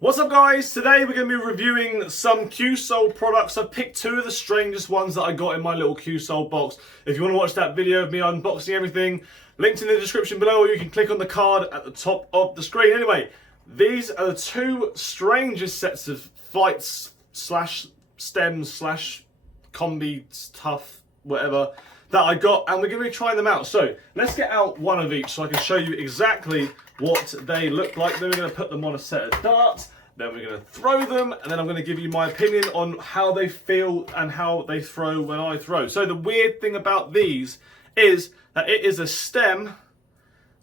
What's up guys? Today we're going to be reviewing some Cuesoul products. I picked two of the strangest ones that I got in my little Cuesoul box. If you want to watch that video of me unboxing everything, linked in the description below, or you can click on the card at the top of the screen. Anyway, these are the two strangest sets of flights slash stems slash combi stuff, whatever, that I got, and we're going to be trying them out. So let's get out one of each so I can show you exactly what they look like. Then we're going to put them on a set of darts, then we're going to throw them, and then I'm going to give you my opinion on how they feel and how they throw when I throw. So the weird thing about these is that it is a stem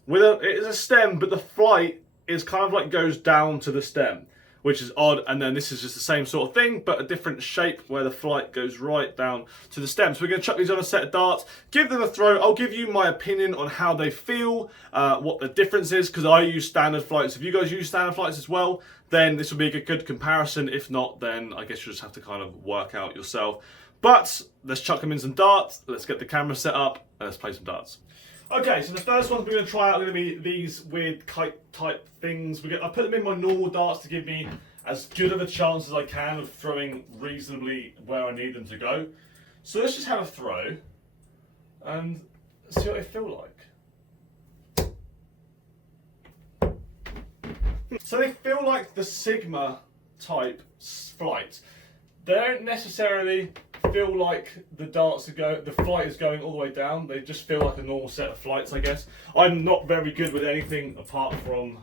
but the flight is kind of like goes down to the stem, which is odd. And then this is just the same sort of thing, but a different shape where the flight goes right down to the stem. So we're going to chuck these on a set of darts, give them a throw. I'll give you my opinion on how they feel, what the difference is, because I use standard flights. If you guys use standard flights as well, then this will be a good comparison. If not, then I guess you'll just have to kind of work out yourself. But let's chuck them in some darts. Let's get the camera set up and let's play some darts. Okay, so the first ones we're going to try out are going to be these weird kite type things. I put them in my normal darts to give me as good of a chance as I can of throwing reasonably where I need them to go. So let's just have a throw and see what they feel like. So they feel like the Sigma type flight. They don't necessarily feel like the flight is going all the way down. They just feel like a normal set of flights, I guess. I'm not very good with anything apart from...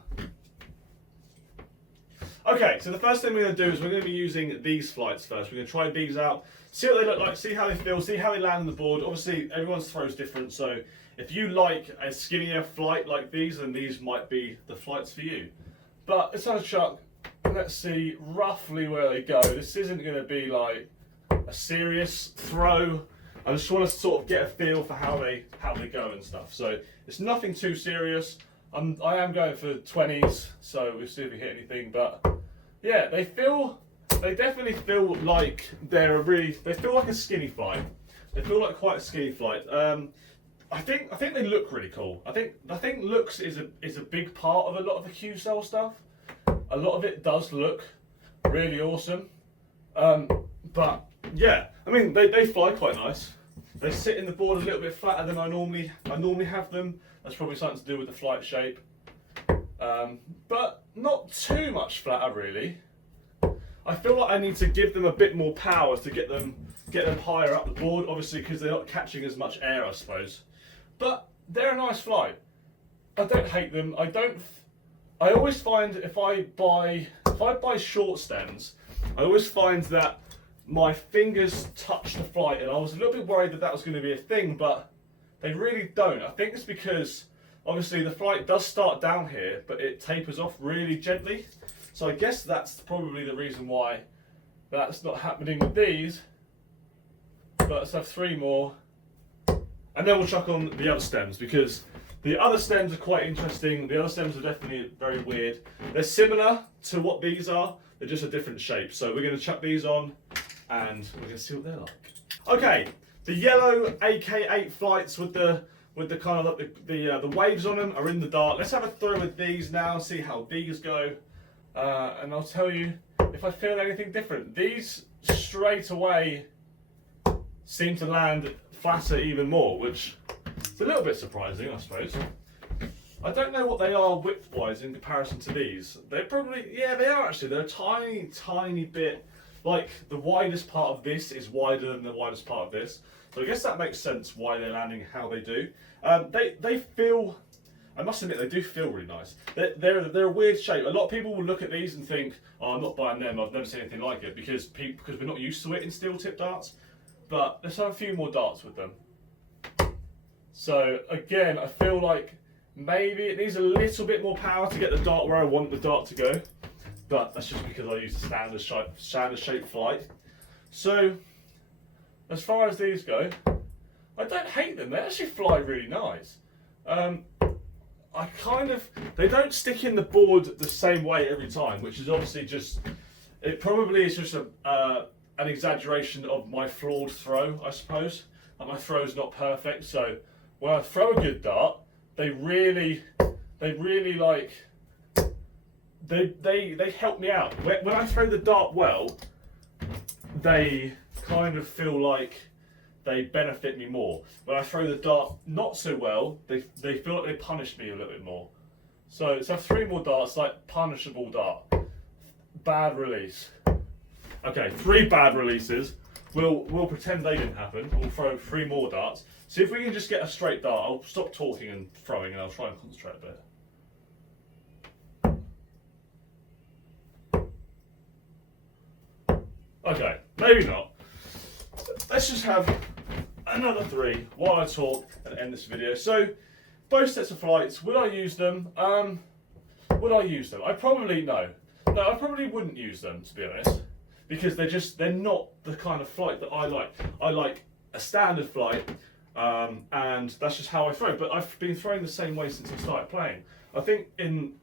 Okay, so the first thing we're going to do is we're going to be using these flights first. We're going to try these out, see what they look like, see how they feel, see how they land on the board. Obviously, everyone's throw is different, so if you like a skinnier flight like these, then these might be the flights for you. But let's have a chuck. Let's see roughly where they go. This isn't going to be like a serious throw. I just want to sort of get a feel for how they go and stuff. So it's nothing too serious. I am going for 20s, so we'll see if we hit anything. But yeah, they definitely feel like they feel like a skinny flight. They feel like quite a skinny flight. I think they look really cool. I think looks is a big part of a lot of the Cuesoul stuff. A lot of it does look really awesome. But yeah, I mean they fly quite nice. They sit in the board a little bit flatter than I normally have them. That's probably something to do with the flight shape. But not too much flatter really. I feel like I need to give them a bit more power to get them higher up the board, obviously because they're not catching as much air, I suppose. But they're a nice flight. I don't hate them. I always find if I buy short stems, I always find that my fingers touch the flight, and I was a little bit worried that was going to be a thing, but they really don't. I think it's because obviously the flight does start down here, but it tapers off really gently. So I guess that's probably the reason why that's not happening with these. But let's have three more, and then we'll chuck on the other stems, because the other stems are quite interesting. The other stems are definitely very weird. They're similar to what these are, they're just a different shape. So we're going to chuck these on and we're going to see what they're like. Okay, the yellow AK8 flights with the kind of like the waves on them are in the dart. Let's have a throw with these now, see how these go. And I'll tell you if I feel anything different. These straight away seem to land flatter even more, which it's a little bit surprising, I suppose. I don't know what they are width-wise in comparison to these. They're probably, yeah, they are actually. They're a tiny bit, like the widest part of this is wider than the widest part of this. So I guess that makes sense why they're landing how they do. They feel, I must admit, they do feel really nice. They're a weird shape. A lot of people will look at these and think, oh, I'm not buying them. I've never seen anything like it, because we're not used to it in steel tip darts. But let's have a few more darts with them. So again, I feel like maybe it needs a little bit more power to get the dart where I want the dart to go, but that's just because I use the standard shape flight. So as far as these go, I don't hate them. They actually fly really nice. They don't stick in the board the same way every time, which is obviously it probably is just an exaggeration of my flawed throw, I suppose. Like my throw's not perfect, so when I throw a good dart, they really like they help me out. When I throw the dart well, they kind of feel like they benefit me more. When I throw the dart not so well, they feel like they punish me a little bit more. So let's have 3 more darts, like punishable dart. Bad release. Okay, 3 bad releases. We'll pretend they didn't happen. We'll throw 3 more darts. See if we can just get a straight dart. I'll stop talking and throwing, and I'll try and concentrate a bit. Okay, maybe not. Let's just have another 3 while I talk and end this video. So, both sets of flights, would I use them? Would I use them? I probably, no, I probably wouldn't use them, to be honest, because they're not the kind of flight that I like. I like a standard flight, and that's just how I throw. But I've been throwing the same way since I started playing. I think in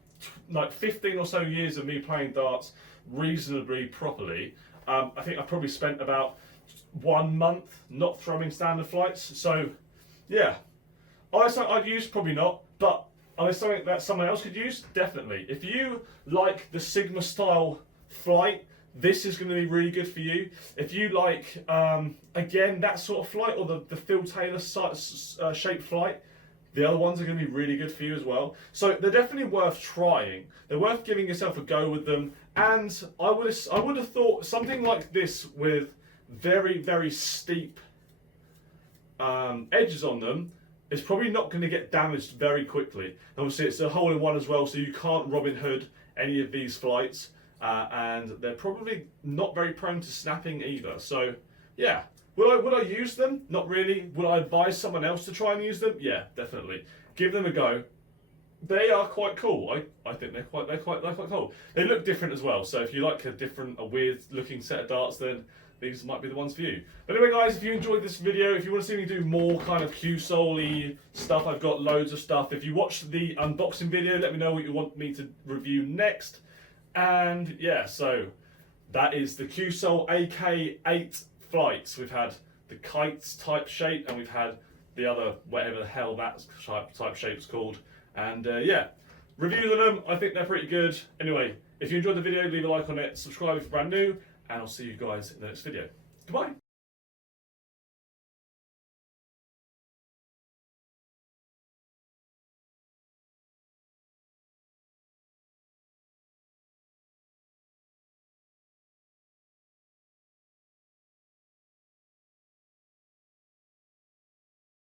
like 15 or so years of me playing darts reasonably properly, I think I probably spent about 1 month not throwing standard flights. So, yeah. I'd use, probably not, but is something that someone else could use? Definitely. If you like the Sigma style flight, this is going to be really good for you. If you like, again, that sort of flight, or the Phil Taylor shaped flight, the other ones are going to be really good for you as well. So they're definitely worth trying. They're worth giving yourself a go with them. And I would have thought something like this with very, very steep edges on them is probably not going to get damaged very quickly. Obviously, it's a hole-in-one as well, so you can't Robin Hood any of these flights, and they're probably not very prone to snapping either. So, yeah, would I use them? Not really. Would I advise someone else to try and use them? Yeah, definitely. Give them a go. They are quite cool. I think they're quite cool. They look different as well. So if you like a weird-looking set of darts, then these might be the ones for you. But anyway, guys, if you enjoyed this video, if you want to see me do more kind of Cuesoul-y stuff, I've got loads of stuff. If you watched the unboxing video, let me know what you want me to review next. And yeah, so that is the Cuesoul AK8 flights. We've had the kites type shape, and we've had the other, whatever the hell that type shape is called. And yeah, reviews on them, I think they're pretty good. Anyway, if you enjoyed the video, leave a like on it, subscribe if you're brand new, and I'll see you guys in the next video. Goodbye.